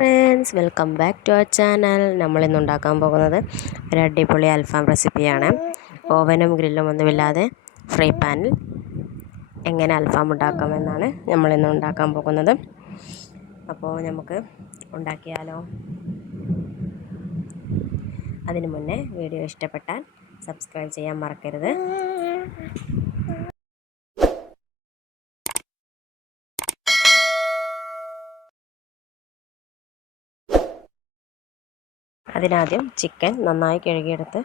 Friends, welcome back to our channel. നമ്മളിന്ന് ഉണ്ടാക്കാൻ പോകുന്നത് ഒരു അടിപൊളി അൽഫാം റെസിപ്പിയാണ്. ഓവനും ഗ്രില്ലും ഒന്നുമില്ലാതെ ഫ്രൈ പാനിൽ എങ്ങനെ അൽഫാം ഉണ്ടാക്കാമെന്നാണ് നമ്മളിന്ന് ഉണ്ടാക്കാൻ പോകുന്നത്. അപ്പോൾ നമുക്ക് ഉണ്ടാക്കിയാലോ? അതിനു മുന്നേ വീഡിയോ ഇഷ്ടപ്പെട്ടാൽ സബ്സ്ക്രൈബ് ചെയ്യാൻ മറക്കരുത്. അതിനാദ്യം ചിക്കൻ നന്നായി കഴുകിയെടുത്ത്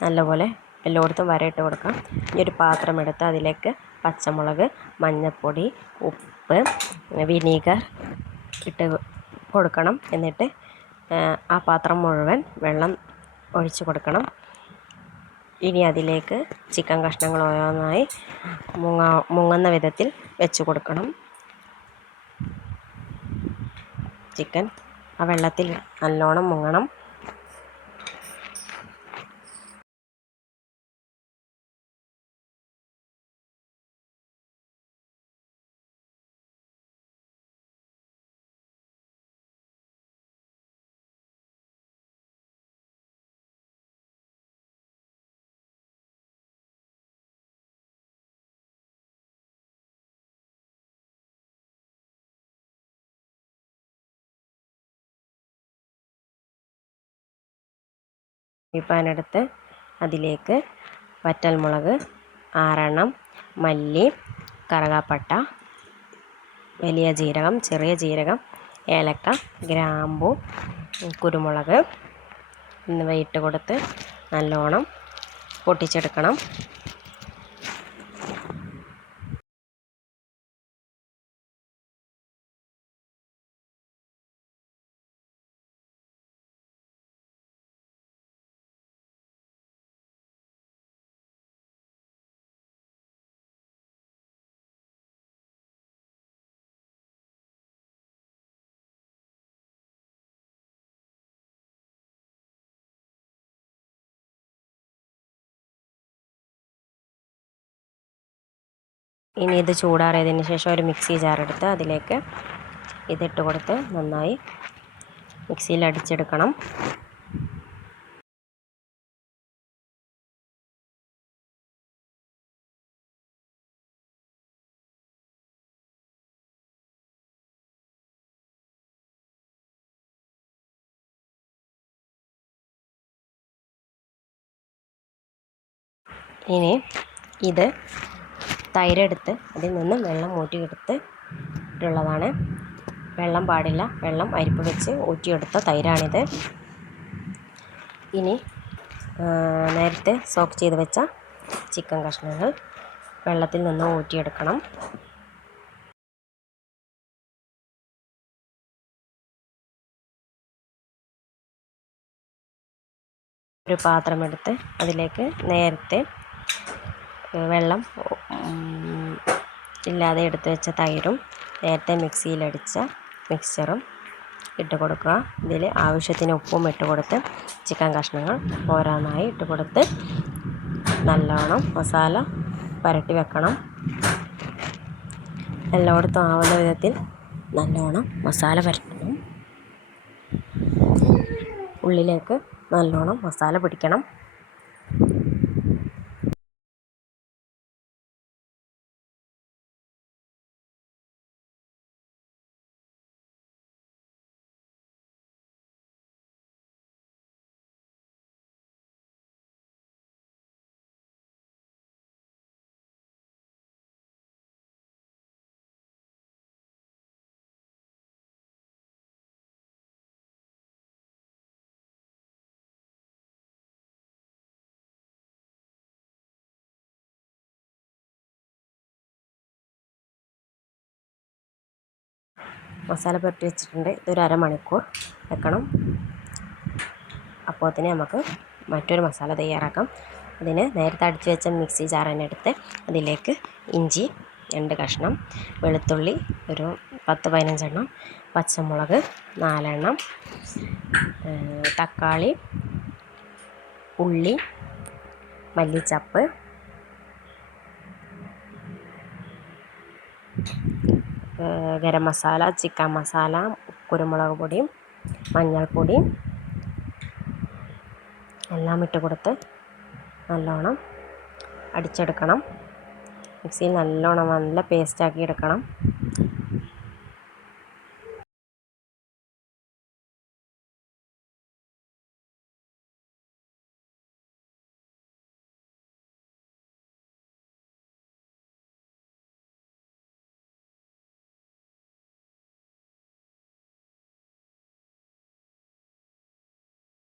നല്ലപോലെ എല്ലായിടത്തും വരയിട്ട് കൊടുക്കാം. ഇനി ഒരു പാത്രമെടുത്ത് അതിലേക്ക് പച്ചമുളക്, മഞ്ഞൾപ്പൊടി, ഉപ്പ്, വിനീഗർ ഇട്ട് കൊടുക്കണം. എന്നിട്ട് ആ പാത്രം മുഴുവൻ വെള്ളം ഒഴിച്ച് കൊടുക്കണം. ഇനി അതിലേക്ക് ചിക്കൻ കഷ്ണങ്ങൾ ഓരോന്നായി മുങ്ങുന്ന വിധത്തിൽ വെച്ച് കൊടുക്കണം. ചിക്കൻ ആ വെള്ളത്തിൽ നല്ലോണം മുങ്ങണം. ഈ പാനെടുത്ത് അതിലേക്ക് വറ്റൽമുളക് 6 മല്ലി, കറുകപ്പട്ട, വലിയ ജീരകം, ചെറിയ ജീരകം, ഏലക്ക, ഗ്രാമ്പൂ, കുരുമുളക് എന്നിവ ഇട്ട് കൊടുത്ത് നല്ലോണം പൊട്ടിച്ചെടുക്കണം. ഇനി ഇത് ചൂടാറിയതിന് ശേഷം ഒരു മിക്സി ജാറെടുത്ത് അതിലേക്ക് ഇതിട്ട് കൊടുത്ത് നന്നായി മിക്സിയിൽ അടിച്ചെടുക്കണം. ഇനി ഇത് തൈരെടുത്ത് അതിൽ നിന്ന് വെള്ളം ഊറ്റിയെടുത്തിട്ടുള്ളതാണ്. വെള്ളം പാടില്ല, വെള്ളം അരിപ്പ് വെച്ച് ഊറ്റിയെടുത്ത തൈരാണിത്. ഇനി നേരത്തെ സോക്ക് ചെയ്ത് വെച്ച ചിക്കൻ കഷ്ണങ്ങൾ വെള്ളത്തിൽ നിന്ന് ഊറ്റിയെടുക്കണം. ഒരു പാത്രമെടുത്ത് അതിലേക്ക് നേരത്തെ വെള്ളം ഇല്ലാതെ എടുത്ത് വെച്ച തൈരും നേരത്തെ മിക്സിയിലടിച്ച മിക്സ്ചറും ഇട്ട് കൊടുക്കുക. ഇതിൽ ആവശ്യത്തിന് ഉപ്പും ഇട്ട് കൊടുത്ത് ചിക്കൻ കഷ്ണങ്ങൾ ഓരോന്നായി ഇട്ട് കൊടുത്ത് നല്ലോണം മസാല പുരട്ടി വെക്കണം. എല്ലായിടത്തും ആവുന്ന വിധത്തിൽ നല്ലോണം മസാല പുരട്ടണം. ഉള്ളിലേക്ക് നല്ലോണം മസാല പിടിക്കണം. മസാല പുരട്ടി വെച്ചിട്ടുണ്ട്. ഇതൊരു അരമണിക്കൂർ വെക്കണം. അപ്പോൾ തന്നെ നമുക്ക് മറ്റൊരു മസാല തയ്യാറാക്കാം. അതിന് നേരത്തെ അടിച്ച് വെച്ച മിക്സി ജാറിനെടുത്ത് അതിലേക്ക് ഇഞ്ചി 2 കഷ്ണം, വെളുത്തുള്ളി ഒരു 10-15 എണ്ണം, പച്ചമുളക് 4 എണ്ണം, തക്കാളി, ഉള്ളി, മല്ലിച്ചപ്പ്, ഗരം മസാല, ചിക്കൻ മസാല, കുരുമുളക് പൊടിയും മഞ്ഞൾപ്പൊടി എല്ലാം ഇട്ട് കൊടുത്ത് നല്ലോണം അടിച്ചെടുക്കണം. മിക്സിയിൽ നല്ലോണം നല്ല പേസ്റ്റാക്കി എടുക്കണം.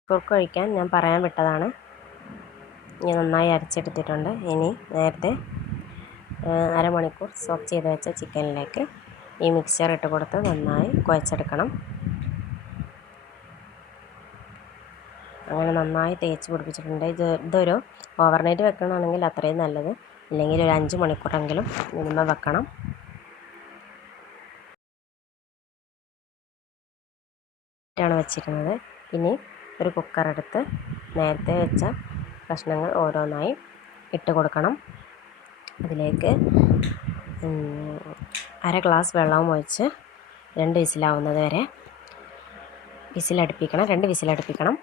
കുറുക്ക് ഒഴിക്കാൻ ഞാൻ പറയാൻ വിട്ടതാണ്. ഇനി നന്നായി അരച്ചെടുത്തിട്ടുണ്ട്. ഇനി നേരത്തെ അരമണിക്കൂർ സോക്ക് ചെയ്ത് വെച്ച ചിക്കനിലേക്ക് ഈ മിക്സ്ചർ ഇട്ട് കൊടുത്ത് നന്നായി കുഴച്ചെടുക്കണം. അങ്ങനെ നന്നായി തേച്ച് പിടിപ്പിച്ചിട്ടുണ്ട്. ഇതൊരു ഓവർനൈറ്റ് വെക്കണമെങ്കിൽ അത്രയും നല്ലത്. ഇല്ലെങ്കിൽ ഒരു 5 മണിക്കൂറെങ്കിലും മിനിമം വെക്കണം. ാണ് വെച്ചിരുന്നത്. ഇനി ഒരു കുക്കറെടുത്ത് നേരത്തെ വെച്ച കഷ്ണങ്ങൾ ഓരോന്നായി ഇട്ട് കൊടുക്കണം. അതിലേക്ക് 1/2 ഗ്ലാസ് വെള്ളവും ഒഴിച്ച് 2 വിസിലാവുന്നത് വരെ വിസിലടുപ്പിക്കണം. 2 വിസിലടുപ്പിക്കണം.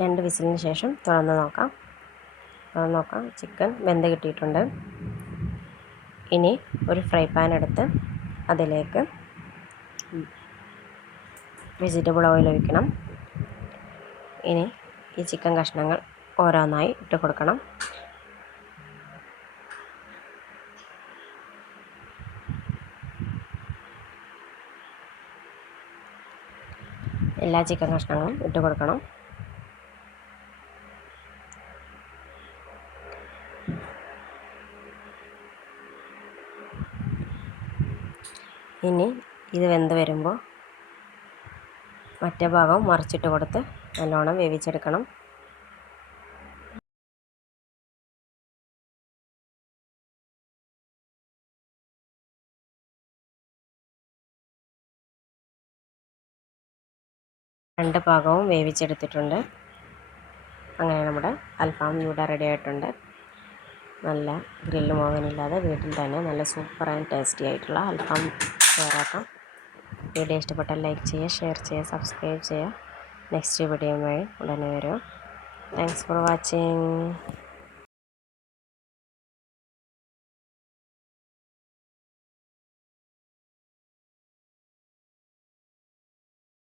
രണ്ട് വിസിലിന് ശേഷം തുറന്ന് നോക്കാം. ചിക്കൻ വെന്ത് കിട്ടിയിട്ടുണ്ട്. ഇനി ഒരു ഫ്രൈ പാൻ എടുത്ത് അതിലേക്ക് വെജിറ്റബിൾ ഓയിൽ ഒഴിക്കണം. ഇനി ഈ ചിക്കൻ കഷ്ണങ്ങൾ ഓരോന്നായി ഇട്ട് കൊടുക്കണം. എല്ലാ ചിക്കൻ കഷ്ണങ്ങളും ഇട്ട് കൊടുക്കണം. ഇനി ഇത് വെന്ത് വരുമ്പോൾ മറ്റേ ഭാഗം മറിച്ചിട്ട് കൊടുത്ത് നല്ലോണം വേവിച്ചെടുക്കണം. രണ്ട് ഭാഗവും വേവിച്ചെടുത്തിട്ടുണ്ട്. അങ്ങനെ നമ്മുടെ അൽഫാം ഇവിടെ റെഡി ആയിട്ടുണ്ട്. നല്ല ഗ്രില്ലും ഓവനില്ലാതെ വീട്ടിൽ തന്നെ നല്ല സൂപ്പർ ആൻഡ് ടേസ്റ്റി ആയിട്ടുള്ള അൽഫാം തയ്യാറാക്കാം. വീഡിയോ ഇഷ്ടപ്പെട്ടാൽ ലൈക്ക് ചെയ്യുക, ഷെയർ ചെയ്യുക, സബ്സ്ക്രൈബ് ചെയ്യുക. നെക്സ്റ്റ് വീഡിയോയുമായി ഉടനെ വരും. Thanks for watching.